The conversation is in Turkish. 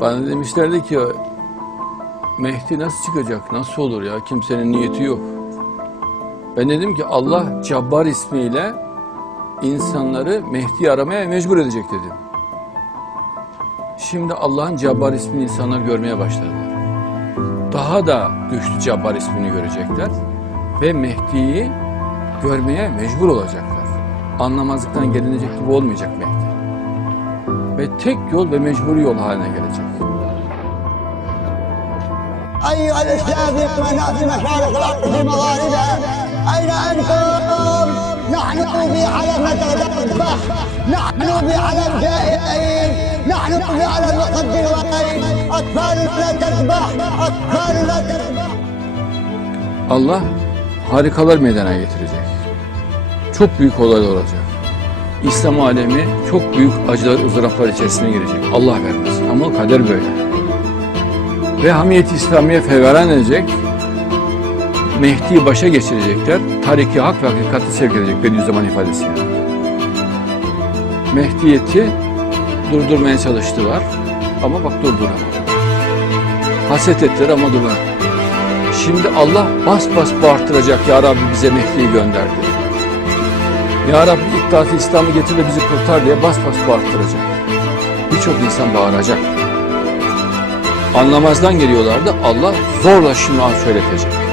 Bana demişlerdi ki Mehdi nasıl çıkacak? Nasıl olur ya? Kimsenin niyeti yok. Ben dedim ki Allah Cabbar ismiyle insanları Mehdi aramaya mecbur edecek dedim. Şimdi Allah'ın Cabbar ismini insanlar görmeye başladılar. Daha da güçlü Cabbar ismini görecekler ve Mehdi'yi görmeye mecbur olacaklar. Anlamazlıktan gelinecek gibi olmayacak Mehdi. Ve tek yol ve mecburi yol haline gelecek. أيها الإسلام في قناة مشارق الأرض في مغاربها أين أنتم؟ نحن في علم تذبح نحن في علم جائعين نحن في علم مقدرين أطفالنا تذبح أطفالنا تذبح Allah harikalar meydana getirecek. Çok büyük olaylar olacak. İslam alemi çok büyük acılar, ızdıraplar içerisine girecek. Allah vermesin ama kader böyle. Ve hamiyet İslamiye fevran edecek. Mehdi'yi başa geçirecekler. Tariki hak ve hakikati sevk edecek Bediüzzaman ifadesiyle. Mehdiyeti durdurmaya çalıştılar. Ama bak durduramadı. Haset ettiler ama durduramadı. Şimdi Allah bas bas bağırtıracak Ya Rabbi bize Mehdi'yi gönderdi. Ya Rabbi İttihat-ı İslam'ı getir de bizi kurtar diye bas bas bağırtıracak. Birçok insan bağıracak. Anlamazdan geliyorlardı Allah zorla şunu söyletecek.